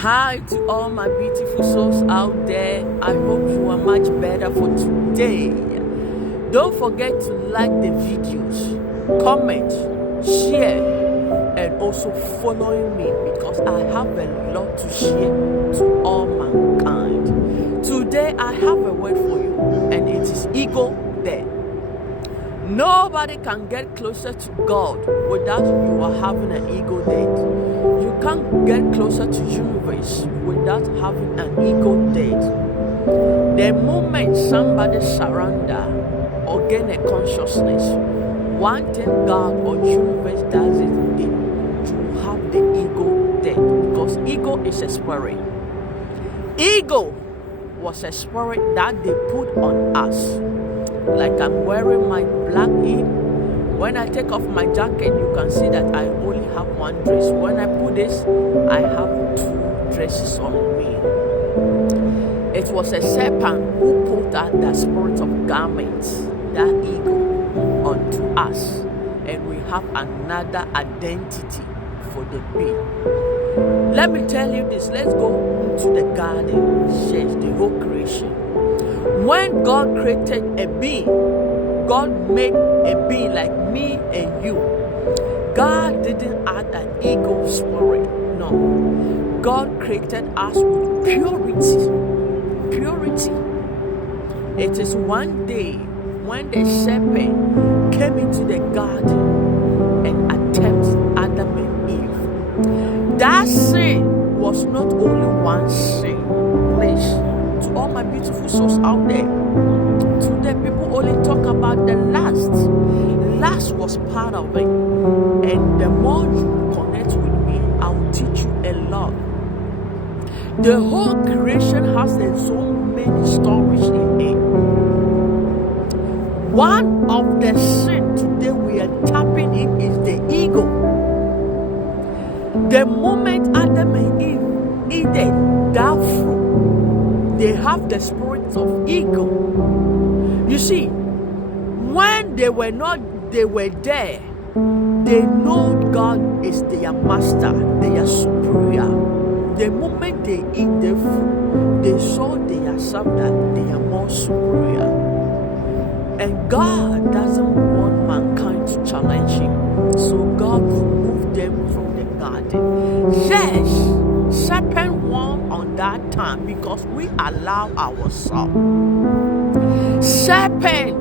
Hi to all my beautiful souls out there. I hope you are much better for today. Don't forget to like the videos, comment, share, and also following me because I have a lot to share to all mankind. Today I have a word for you, and it is ego death. Nobody can get closer to God without you are having an ego date. You can't get closer to universe without having an ego date. The moment somebody surrender or gain a consciousness, one thing God or universe does it, you have the ego date, because ego is a spirit. Ego was a spirit that they put on us. Like I'm wearing my black in. When I take off my jacket, you can see that I only have one dress. When I put this, I have two dresses on me. It was a serpent who put out the spirit of garments, that ego, onto us. And we have another identity for the being. Let me tell you this. Let's go into the garden, the whole creation. When God created a being, God made a being like me and you. God didn't add an ego spirit. No. God created us with purity. Purity. It is one day when the serpent came into the garden and attempted Adam and Eve. That sin was not only one sin. Please. To all my beautiful souls out there, today people only talk about the last. Last was part of it, and the more you connect with me, I will teach you a lot. The whole creation has so many stories in it. One of the sin today we are tapping in is the ego. The moment Adam and Eve eat that fruit, they have the spirit of ego. You see, when they were there, they know God is their master, their superior. The moment they eat the food, they saw themselves that they are more superior. And God doesn't want mankind to challenge him. So God removed them from the garden. Yes, serpent won on that time because we allow ourselves. Serpent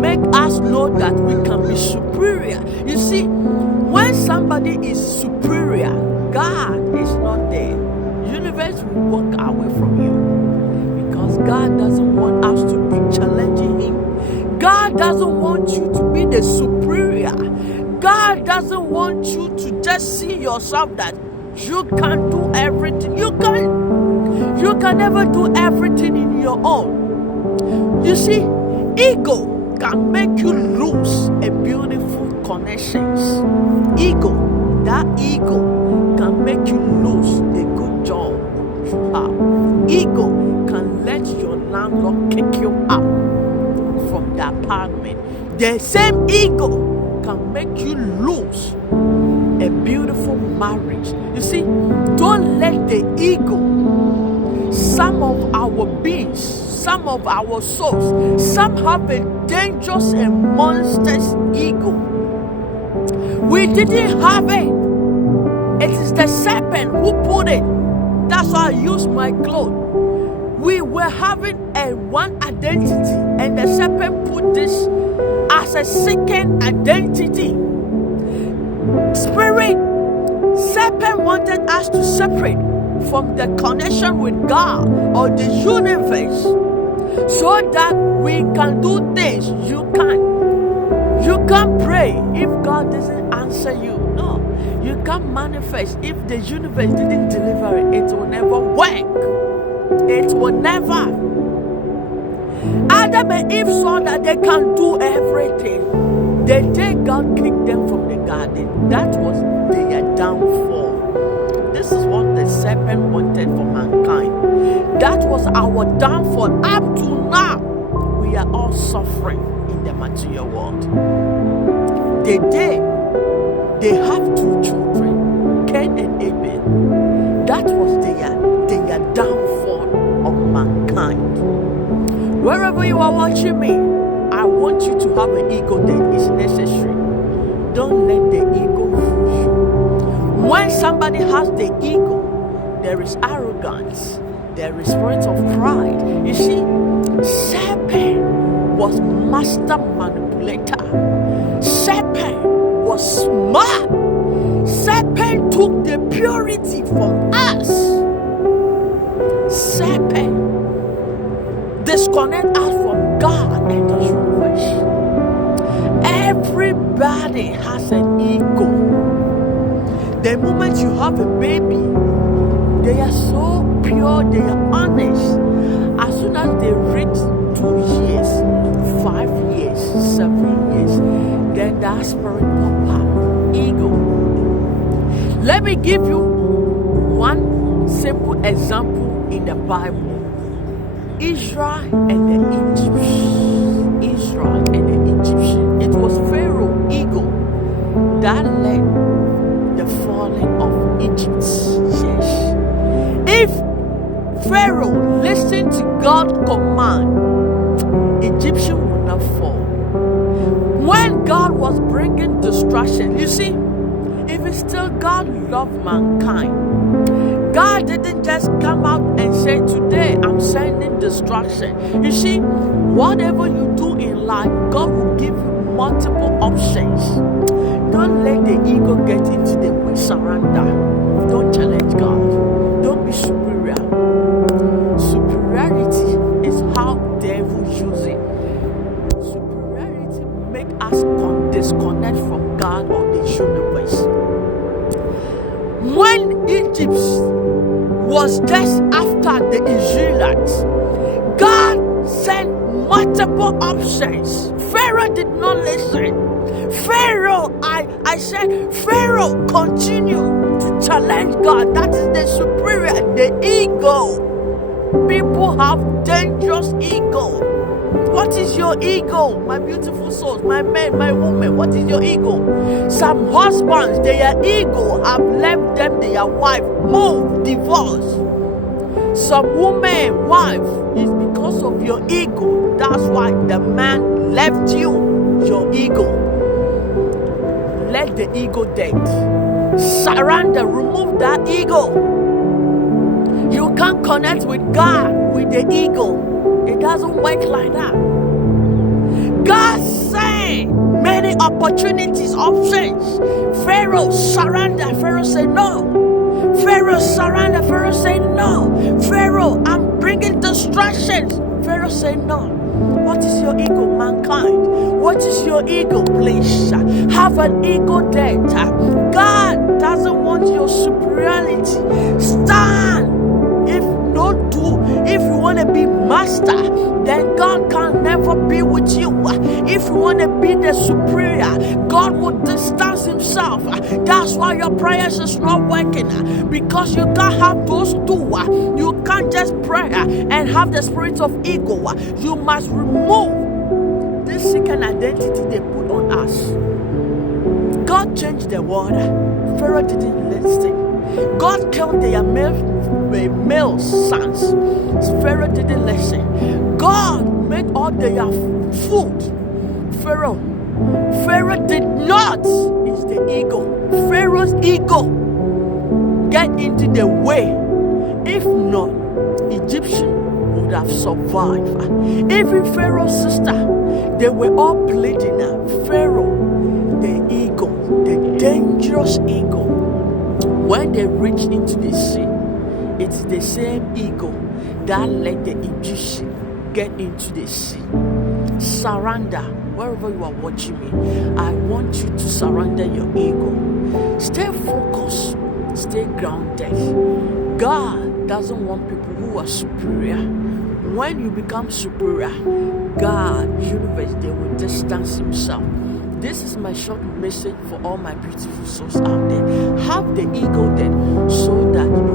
make us know that we can be superior. You see, when somebody is superior, God is not there. Universe will walk away from you because God doesn't want us to be challenging him. God doesn't want you to be the superior. God doesn't want you to just see yourself that you can do everything. You can never do everything in your own. You see, ego can make you lose a beautiful connections. That ego can make you lose a good job you have. Ego can let your landlord kick you out from the apartment. The same ego can make you lose a beautiful marriage. You see, don't let the ego, some of our beings, some of our souls, some have a dangerous and monstrous ego. We didn't have it. It is the serpent who put it. That's why I use my clothes. We were having a one identity, and the serpent put this as a second identity. Spirit, serpent wanted us to separate from the connection with God or the universe so that we can do things. You can't pray if God doesn't answer you. No, you can't manifest if the universe didn't deliver it. It will never work. It will never. Adam and Eve saw that they can do everything. The day God kicked them from the garden, that was their downfall. This is what the serpent wanted for mankind. That was our downfall. Up to now, we are all suffering in the material world. The day they have two children, Cain and Abel, that was their Wherever you are watching me, I want you to have an ego that is necessary. Don't let the ego fool you. When somebody has the ego, there is arrogance, there is spirit of pride. You see, serpent was master manipulator. Serpent was smart. Serpent took the purity from us. Serpent disconnect us from God and the universe. Everybody has an ego. The moment you have a baby, they are so pure, they are honest. As soon as they reach 2 years, 5 years, 7 years, then that spirit pop up. Ego. Let me give you one simple example in the Bible. Israel and the Egyptians. Israel and the Egyptians. It was Pharaoh ego that led the falling of Egypt. Yes. If Pharaoh listened to God's command, Egyptian would not fall. When God was bringing destruction, you see, even still God loved mankind. God didn't just come out and say, today I'm sending destruction. You see, whatever you do in life, God will give you multiple options. Don't let the ego get into the way. Surrender. Don't challenge God. Don't be superior. Superiority is how devil use it. Superiority make us disconnect from God or the universe. When Egypt was just after the Israelites, God sent multiple options. Pharaoh did not listen. Pharaoh, I said, Pharaoh continue to challenge God. That is the superior, the ego. People have dangerous ego. What is your ego, my beautiful souls, my men, my women? What is your ego? Some husbands, their ego have left them, their wife, move, divorce. Some woman, wife, is because of your ego. That's why the man left you, your ego. Let the ego dead. Surrender, remove that ego. You can't connect with God with the ego. It doesn't work like that. God said many opportunities, options. Pharaoh surrender. Pharaoh said no. Pharaoh surrender. Pharaoh said no. Pharaoh, I'm bringing distractions. Pharaoh said no. What is your ego, mankind? What is your ego, please? Have an ego dead. God doesn't want your superiority. Stand. If you want to be master, then God can never be with you. If you want to be the superior, God will distance himself. That's why your prayers is not working, because you can't have those two. You can't just pray and have the spirit of ego. You must remove this second identity they put on us. God changed the world. Pharaoh didn't listen. God killed their male sons. Pharaoh didn't listen. God made all their food. Pharaoh did not. It's the ego. Pharaoh's ego get into the way. If not, Egyptian would have survived. Even Pharaoh's sister, they were all pleading. Pharaoh, the ego, the dangerous ego. When they reach into the sea, it's the same ego that let the Egyptian get into the sea. Surrender. Wherever you are watching me, I want you to surrender your ego. Stay focused. Stay grounded. God doesn't want people who are superior. When you become superior, God, universe, they will distance himself. This is my short message for all my beautiful souls out there. Have the ego then, so that you